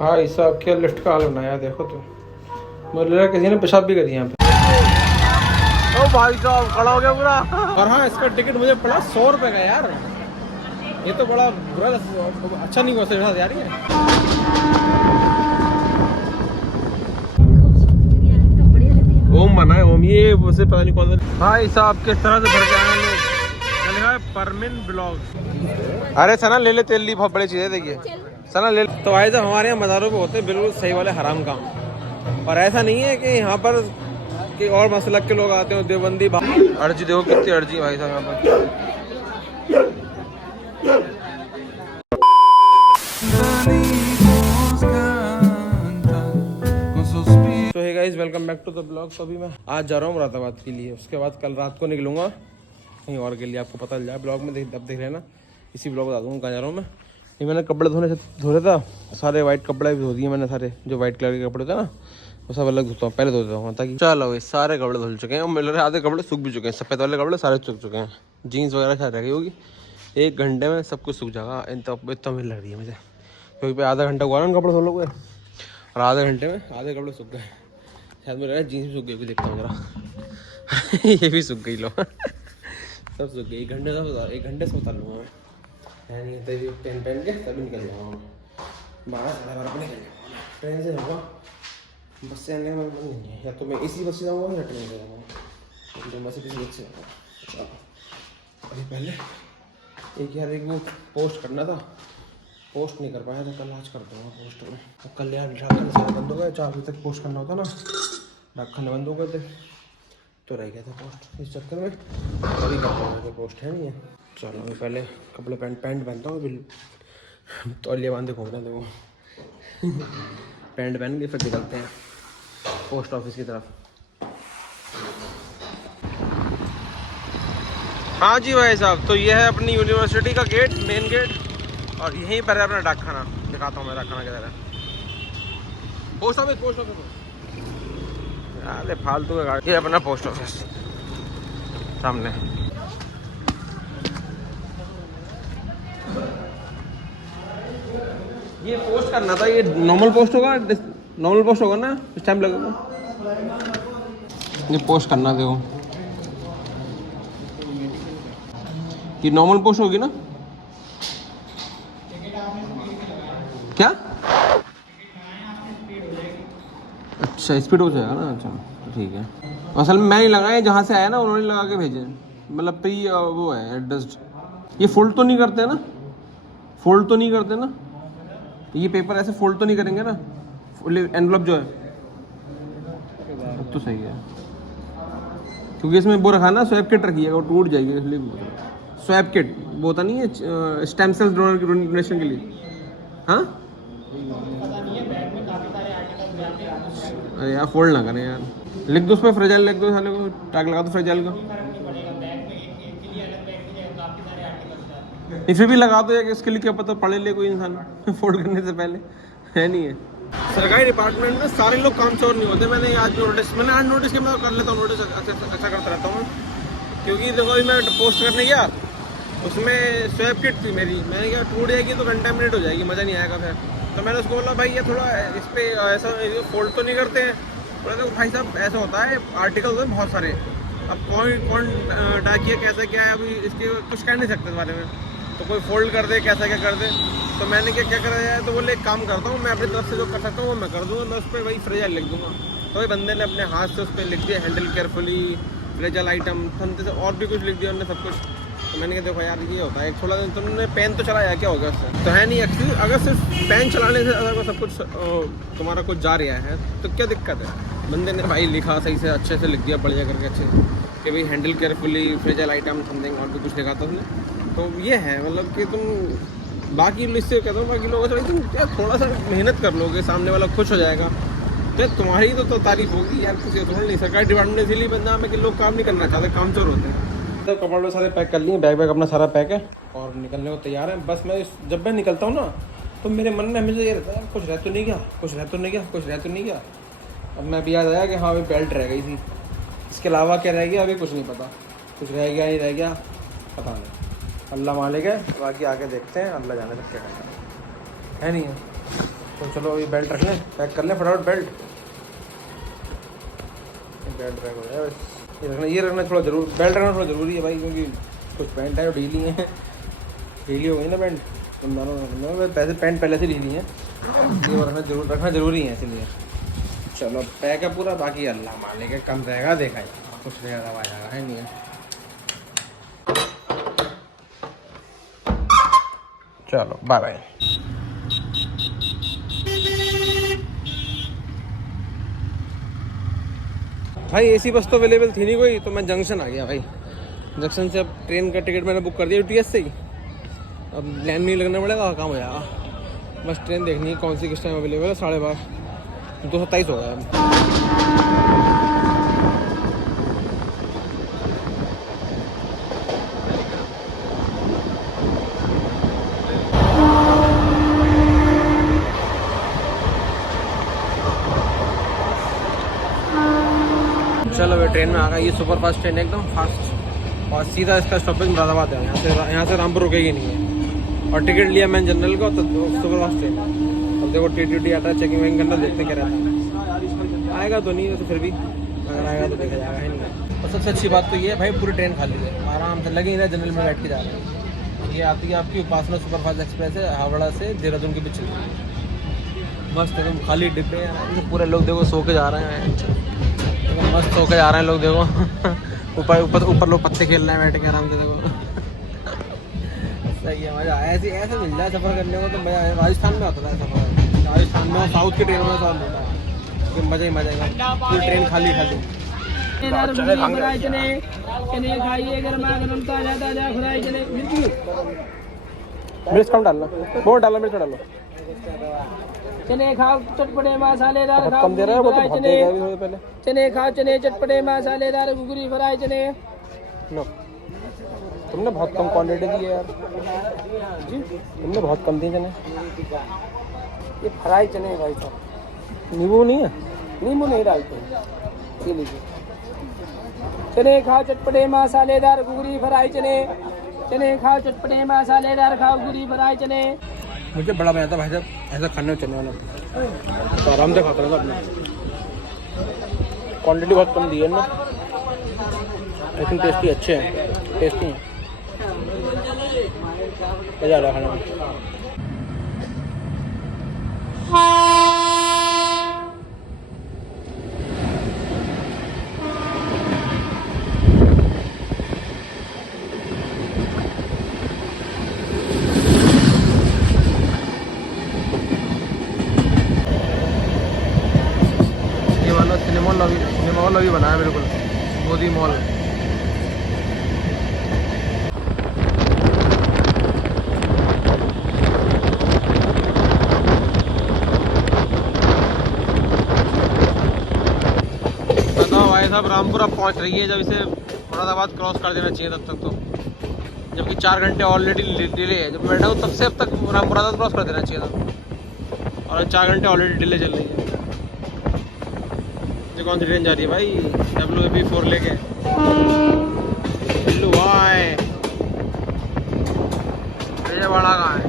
भाई साहब क्या लिफ्ट का हाल बनाया देखो तो, मुझे लगा किसी ने पेशाब भी करी यहाँ पे। ओ भाई साहब खड़ा हो गया पूरा। और हाँ, इसका टिकट मुझे पड़ा 100 रुपये का यार। ये तो बड़ा बुरा, अच्छा नहीं हुआ सर यार ये। ओम बना है, ओम ये उसे पता नहीं कौन सा। भाई साहब किस तरह से भर के आए लोग। लिखा है परमिन ब्लॉग। अरे सना ले ले, तेल ली, बहुत बड़ी चीज है देखिए सना ले। तो भाई साहब हमारे यहाँ मज़ारों पे होते हैं बिल्कुल सही वाले हराम काम, और ऐसा नहीं है कि यहाँ पर कि और मसलक के लोग आते हो, देवबंदी। अर्जी देखो कितनी अर्जी है भाई साहब यहाँ पर। तो hey guys, welcome back to the blog. तो अभी मैं आज जा रहा हूँ मुरादाबाद के लिए, उसके बाद कल रात को निकलूंगा कहीं और के लिए। आपको पता चल जाए ब्लॉग में, अब देख रहे हैं ना, इसी ब्लॉग बता दूँगा कहाँ जा रहा हूँ मैं। ये मैंने कपड़े धो रहा था, सारे वाइट कपड़े भी धो दिए मैंने, सारे जो वाइट कलर के कपड़े थे ना वो सब अलग धोता हूँ, पहले धो देता हूँ ताकि। चलो ये सारे कपड़े धुल चुके हैं, मिल रहे आधे कपड़े सूख भी चुके हैं, सफ़ेद वाले कपड़े सारे सूख चुके हैं। जीन्स वगैरह शायद रह गई होगी, 1 घंटे में सब कुछ सूख जाएगा। इतना मिल रही है मुझे, क्योंकि आधा घंटा हुआ ना कपड़े धो लोगे, और आधे घंटे में आधे कपड़े सूख गए। शायद मेरा जीन्स भी सूख गई, देखता हूँ जरा। ये भी सूख गई लो। सब सूख गई। 1 घंटे से उतार लूँगा मैं, नहीं तभी पेन पहन के तभी निकल जाऊँगा मैं। 12 साढ़े 12 निकल जाऊँगा ट्रेन से। जाऊँगा बस से आने में मन नहीं है, या तो मैं इसी बस से जाऊँगा या ट्रेन से जाऊँगा, जो बस से किसी बस से जाऊँगा। अभी पहले एक वो पोस्ट करना था, पोस्ट नहीं कर पाया था, कल आज कर दूँगा पोस्ट में। अब कल यार डाकखाने सारे बंद हो गए, 4 बजे तक पोस्ट करना होता ना, डाकखाने बंद हो गए थे तो रह गया था पोस्ट, इस चक्कर में अभी कर पाऊँगा पोस्ट है नहीं है। चलो मैं पहले कपड़े पैंट पहनता हूँ, बिल्कुल तौलिया बांधे घूम रहे थे वो। पैंट पहन के फिर निकलते हैं पोस्ट ऑफिस की तरफ। हाँ जी भाई साहब, तो ये है अपनी यूनिवर्सिटी का गेट, मेन गेट, और यहीं पर है अपना डाकखाना। दिखाता हूँ मैं डाकखाना किधर है। पोस्ट ऑफिस अरे फालतू का गाड़ी। ये अपना पोस्ट ऑफिस सामने। ये पोस्ट करना था, ये नॉर्मल पोस्ट होगा ना, इस टाइम लगेगा। ये पोस्ट करना देखो, ये नॉर्मल पोस्ट होगी ना क्या? अच्छा स्पीड हो जाएगा ना, अच्छा तो ठीक है। असल में मैं नहीं लगाया, जहाँ से आया ना उन्होंने लगा के भेजे, मतलब प्री वो है एडजस्ट। ये फोल्ड तो नहीं करते ना, ये पेपर ऐसे फोल्ड तो नहीं करेंगे ना, एनवलप जो है तो सही है, क्योंकि इसमें वो रखा ना, स्वैप किट रखी है, वो टूट जाएगी इसलिए। स्वैप किट वो होता नहीं है स्टेम सेल्स डोनेशन के लिए। हाँ अरे यार फोल्ड ना करें यार, लिख दो उस पर फ्रेजाइल, लिख दो साले को, टैग लगा दो फ्रेजाइल का। फिर भी लगा दो, इसके लिए क्या पता पढ़े ले कोई इंसान फोल्ड करने से पहले, है नहीं है। सरकारी डिपार्टमेंट में सारे लोग काम चोर नहीं होते। मैंने आज नोटिस किया, मैं कर लेता हूँ नोटिस, अच्छा करता रहता हूँ। क्योंकि देखो अभी मैं पोस्ट करने गया, उसमें स्वैप किट थी मेरी, मैंने कहा टूट जाएगी तो कंटेमिनेट हो जाएगी, मज़ा नहीं आएगा फिर। तो मैंने उसको बोला भाई ये थोड़ा इस पर ऐसा फोल्ड तो नहीं करते हैं। बोला तो भाई साहब ऐसा होता है, आर्टिकल होते हैं बहुत सारे, अब कौन डाकिए कैसे क्या है, अभी इसके कुछ कह नहीं सकते इस बारे में। तो कोई फोल्ड कर दे, कैसा क्या कर दे। तो मैंने क्या करा जाए, तो बोले एक काम करता हूँ मैं, अपनी तरफ से जो कर सकता हूँ वो मैं कर दूँगा, मैं उस पर वही फ्रेजाइल लिख दूँगा। तो वही बंदे ने अपने हाथ से उस पर लिख दिया, हैंडल केयरफुली फ्रेजाइल आइटम, फंते से और भी कुछ लिख दिया उन्होंने सब कुछ। तो मैंने कहा देखो यार ये होता है, थोड़ा तुमने पेन तो चलाया, क्या होगा उससे, तो है नहीं एक्चुअली। अगर सिर्फ पेन चलाने से अगर सब कुछ तुम्हारा कुछ जा रहा है तो क्या दिक्कत है। बंदे ने भाई लिखा सही से, अच्छे से लिख दिया, बढ़िया करके अच्छे कि भाई handle carefully fragile item something, और भी कुछ लिखा था उसने। तो ये है मतलब कि तुम बाकी इससे कहता हूँ बाकी लोगों से तुम क्या थोड़ा सा मेहनत कर लोगे, सामने वाला खुश हो जाएगा, तो तुम्हारी तो तारीफ होगी यार, किसी थोड़ा नहीं। सरकारी डिपार्टमेंट इसलिए बंदा में कि लोग काम नहीं करना चाहते, काम चोर होते हैं। तो कपड़े सारे पैक कर लिए, बैग अपना सारा पैक है और निकलने को तैयार है। बस मैं जब मैं निकलता हूँ ना तो मेरे मन में हमेशा ये रहता है कुछ रह तो नहीं गया। अब मैं भी याद आया कि हाँ अभी बेल्ट रह गई थी, इसके अलावा क्या रह गया अभी कुछ नहीं पता, कुछ रह गया नहीं रह गया पता नहीं, अल्लाह मालिक है। बाकी आगे देखते हैं, अल्लाह जाने तक क्या करना है नहीं है। तो चलो अभी बेल्ट रख लें, पैक कर लें फटाफट बेल्ट पैक हो जाए बस। ये रखना थोड़ा जरूर, बेल्ट रखना थोड़ा ज़रूरी है भाई, क्योंकि कुछ पैंट है जो ढीली हैं, ढीली हो गई ना पैंट, तुम दोनों पैसे पैंट पहले से ढीली हैं, ये रखना ज़रूरी है इसलिए। चलो पैक है पूरा, बाकी अल्लाह मालिक है, कम रहेगा देखा जाएगा, कुछ नहीं ज़्यादा आ जाएगा है नहीं है। चलो बाय बाय। भाई एसी बस तो अवेलेबल थी नहीं कोई, तो मैं जंक्शन आ गया भाई। जंक्शन से अब ट्रेन का टिकट मैंने बुक कर दिया यूटीएस से ही, अब लाइन में लगना पड़ेगा, काम हो जाएगा। बस ट्रेन देखनी है कौन सी किस टाइम अवेलेबल है, 12:30 2:27 हो गया है। चलो वे ट्रेन में आ गई, ये सुपर फास्ट ट्रेन है एकदम फास्ट, और सीधा इसका स्टॉपेज मुरादाबाद है। यहाँ से रामपुर रुकेगी नहीं है, और टिकट लिया मैंने जनरल को, तो सुपर फास्ट ट्रेन। अब देखो टी आता है, चेकिंग वेकिंग करना, देखते क्या रहता है। आएगा तो नहीं वैसे, फिर भी अगर आएगा तो देखा जाएगा है नहीं। और सबसे अच्छी बात तो ये है भाई, पूरी ट्रेन खाली है, आराम से लगे ही रहा, जनरल में बैठ के जा रहे हैं। ये आती है आपकी उपासना सुपर फास्ट एक्सप्रेस है, हावड़ा से देहरादून के बीच चल रही है। मस्त एकदम खाली डिब्बे हैं, पूरे लोग देखो सो के जा रहे हैं, मस्त होकर जा रहे हैं लोग देखो। ऊपर लोग पत्ते खेल रहे हैं बैठ के आराम से देखो। सही है, मज़ा आया। ऐसे मिल जाए सफ़र करने को तो मज़ा आया। राजस्थान में होता था सफ़र, राजस्थान में साउथ की ट्रेनों में सब मिलता है, लेकिन मज़ा ही मज़ा है। पूरी ट्रेन खाली खाली। मिर्च कम डालना, बहुत डालना, मिर्च डालो। चने खाओ चटपटे मसालेदार खाओ, कम दे रहा है वो तो, बहुत देगा अभी थोड़ी पहले। चने खाओ, चने चटपटे मसालेदार घुघरी फ्राई चने। नो, तुमने बहुत कम क्वांटिटी दी है यार जी, तुमने बहुत कम दी चने। ये फ्राई चने हैं भाई साहब, नींबू नहीं है, नींबू नहीं डालते, ये लीजिए। चने खाओ चटपटे मसालेदार घुघरी फ्राई चने, चने खाओ चटपटे मसालेदार खाओ घुघरी फ्राई चने। मुझे बड़ा मजा आता भाई साहब ऐसा खाने में, चने वाला तो आराम से खाता रहता अपने। क्वांटिटी बहुत कम दी है ना, लेकिन टेस्टी अच्छे हैं, टेस्टी हैं, मज़ा आ रहा है खाने में। सिनेमा हॉल अभी बना है बिल्कुल, मोदी मॉल। बताओ भाई साहब, रामपुर अब पहुंच रही है, जब इसे मुरादाबाद क्रॉस कर देना चाहिए तब तक तो, जबकि 4 घंटे ऑलरेडी डिले है। जब बैठा हूँ तब से अब तक मुरादाबाद क्रॉस कर देना चाहिए था, और 4 घंटे ऑलरेडी डिले चल रही है। कौन सी ट्रेन जा रही है भाई? WAP4 लेके भाई। विजयवाड़ा कहाँ है?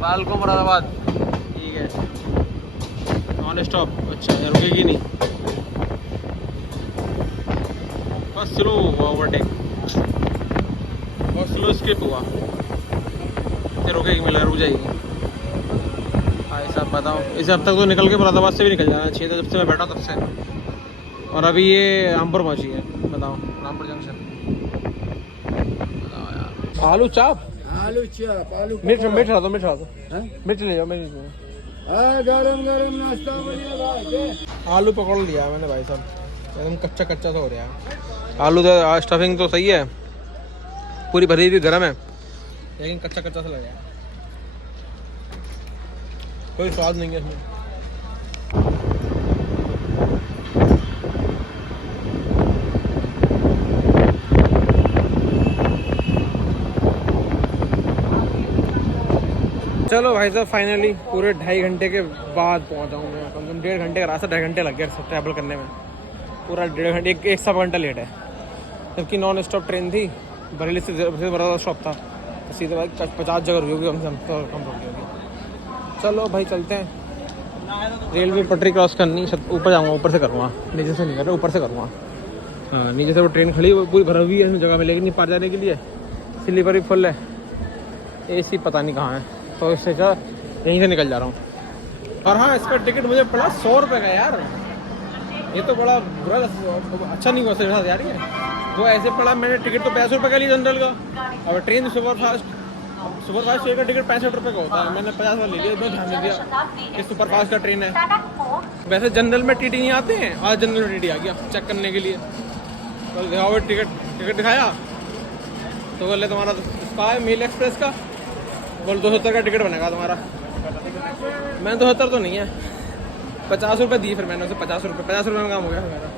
बालको मुरादाबाद, ठीक है, नॉन स्टॉप। अच्छा यार, रुकेगी नहीं, बस स्लो हुआ ओवरटेक, बहुत स्लो स्किप हुआ, फिर रुकेगी, मिला रुक जाएगी। साहब बताओ, इसे अब तक तो निकल के मुरादाबाद से भी निकल जाना चाहिए था, जब से मैं बैठा तब से, और अभी ये रामपुर पहुंची है। बताओ, रामपुर जंक्शन। बताओ यार, आलू चाप, आलू चाप, आलू मिर्च रहा दो, मिर्च ले जाओ, मिर्च गरम गरम नाश्ता बढ़िया भाई। आलू पकड़ लिया मैंने भाई साहब, एकदम कच्चा कच्चा सा हो रहा है आलू। तो स्टफिंग तो सही है, पूरी भरी हुई गर्म है, लेकिन कच्चा कच्चा सा लग रहा है, कोई स्वाद नहीं है इसमें। चलो भाई साहब, फाइनली पूरे 2.5 घंटे के बाद पहुंचा हूँ मैं। कम से कम 1.5 घंटे का रास्ता, 2.5 घंटे लग गया सब ट्रैवल करने में, पूरा 1.5 घंटे, एक सवा घंटा लेट है, जबकि नॉन स्टॉप ट्रेन थी। बरेली से बड़ा स्टॉप था, तो सीधे भाई 50 जगह रुकी होगी, कम से कम रुकी होगी। चलो भाई चलते हैं। रेलवे पटरी क्रॉस करनी, ऊपर जाऊँगा, ऊपर से करूँगा, नीचे से नहीं कर रहा, ऊपर से करूँगा। हाँ नीचे से वो ट्रेन खड़ी वो पूरी भरी हुई है, इसमें जगह मिलेगी नहीं पार जाने के लिए, स्लीपर भी फुल है, AC पता नहीं कहाँ है, तो इससे क्या यहीं से निकल जा रहा हूँ। और हाँ इसका टिकट मुझे पड़ा 100 रुपये का यार, ये तो बड़ा बुरा अच्छा नहीं हुआ सर यार। ये तो ऐसे पड़ा, मैंने टिकट तो 65 रुपये का लिया जनरल का, अब ट्रेन सुपर फास्ट ट्रेन का टिकट 65 रुपये का होता है, मैंने 50 वाला ले लिया, इतना ध्यान नहीं दिया कि सुपर फास्ट का ट्रेन है। वैसे जनरल में TT नहीं आते हैं, आज जनरल में TT आ गया चेक करने के लिए। तो दिखाओ टिकट दिखाया तो बोले तुम्हारा इसका है मेल एक्सप्रेस का, बोले 270 का टिकट बनेगा तुम्हारा। मैंने 270 तो नहीं है, 50 रुपये दी, फिर मैंने उसे 50 रुपये में काम हो गया मेरा।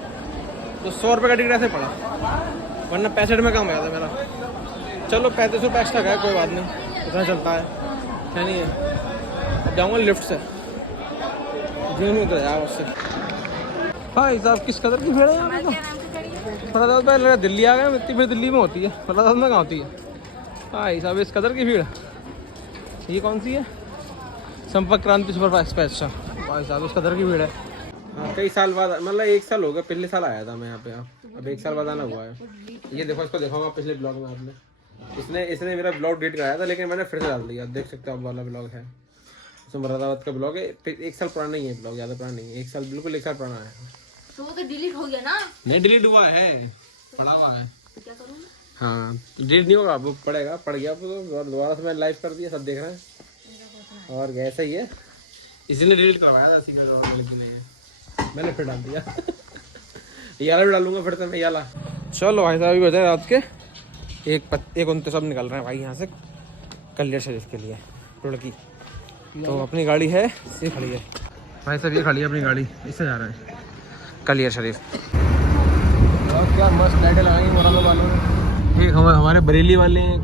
तो 100 रुपये का टिकट ऐसे पड़ा, वरना 65 में काम हो गया था मेरा। चलो 35 रुपये एक्स्ट्रा गया, कोई बात नहीं, इतना चलता है नहीं है। अब जाऊँगा लिफ्ट से, जीवन में उतर जाएगा उससे। भाई साहब किस कदर की भीड़ है यहाँ तो, फरीदाबाद पहले दिल्ली आ गया, इतनी भीड़ दिल्ली में होती है, फरीदाबाद में कहाँ होती है। भाई साहब इस कदर की भीड़, ये कौन सी है, संपर्क क्रांति सुपर एक्सप्रेस। भाई साहब इस कदर की भीड़ है। हाँ कई साल बाद, मतलब 1 साल हो गया, पिछले साल आया था मैं यहाँ पे, अब 1 साल बाद आना हुआ है। ये देखो, इसको दिखाऊंगा पिछले ब्लॉग में आपने, इसने मेरा ब्लॉग डिलीट कराया था, लेकिन मैंने फिर से डाल दिया, देख सकते हो आप वाला ब्लॉग है, मुरादाबाद का ब्लॉग है, 1 साल पुराना नहीं है ब्लॉग, ज़्यादा पुराना नहीं है, 1 साल बिल्कुल 1 साल पुराना है। तो वो तो डिलीट हो गया ना? नहीं डिलीट हुआ है, पड़ा हुआ है। तो क्या करूँ? हाँ डिलीट नहीं होगा, वो पड़ेगा, पड़ गया तो दोबारा से मैं लाइव कर दिया, सब देख रहे हैं, और ऐसा ही है, इसी ने डिलीट करवाया था, इसी का जो गलती नहीं है, मैंने फिर डाल दिया। याला भी डालूंगा फिर से मैं याला। चलो भाई साहब अभी बजे रात के 1:29 सब निकल रहे हैं भाई यहाँ से कलियर शरीफ के लिए रुड़की। तो अपनी गाड़ी है ये खड़ी है भाई साहब, ये खड़ी है अपनी गाड़ी, इससे जा रहे हैं कलियर शरीफ। और क्या मस्त लाइटें लगाई मुरादाबाद वालों ने, एक हमारे बरेली वाले हैं,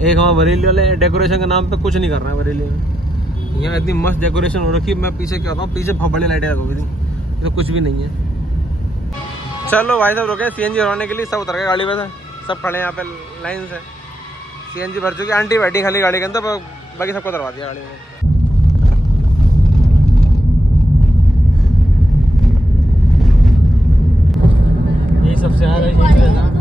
एक हमारे बरेली वाले हैं, डेकोरेशन के नाम पे कुछ नहीं कर रहे हैं बरेली में। यहाँ इतनी मस्त डेकोरेशन हो रखी है, मैं पीछे क्या होता हूँ, पीछे बड़ी लाइटें लगी थी, तो कुछ भी नहीं है। चलो भाई साहब रुके CNG भरवाने के लिए, सब उतर गए गाड़ी में से, सब खड़े हैं यहाँ पे लाइन से, CNG भर चुकी, आंटी बैठी खाली गाड़ी के अंदर, बाकी सबको उतरवा दिया गाड़ी में। ये सबसे आ रहा है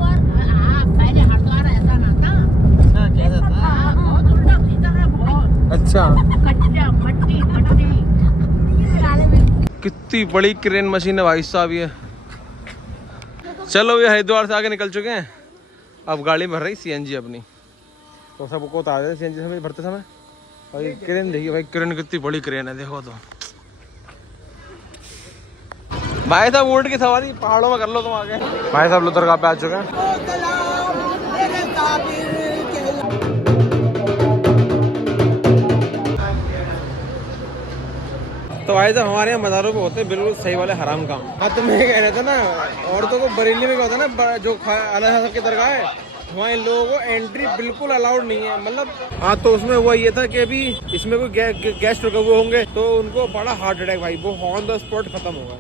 अच्छा, कितनी बड़ी क्रेन मशीन है भाई साहब ये। चलो ये हरिद्वार से आगे निकल चुके हैं, अब गाड़ी भर रही CNG अपनी, तो सबको उतार दे CNG से भरते समय। और ये क्रेन देखिए भाई, क्रेन कितनी बड़ी क्रेन है, देखो तो भाई साहब ऊँट की सवारी पहाड़ों में कर लो तुम आगे। भाई साहब लुतरगाह पे आ चुके हैं। तो भाई साहब हमारे यहाँ मज़ारों पे होते हैं बिल्कुल सही वाले हराम काम। हाँ तो मैं कह रहा था ना, औरतों को बरेली में क्या होता है ना, जो अल्लाह साहब की दरगाह है, वहाँ इन लोगों को एंट्री बिल्कुल अलाउड नहीं है, मतलब। हाँ तो उसमें हुआ ये था कि अभी इसमें कोई गेस्ट रुके हुए होंगे, तो उनको बड़ा हार्ट अटैक भाई, वो ऑन द स्पॉट खत्म होगा।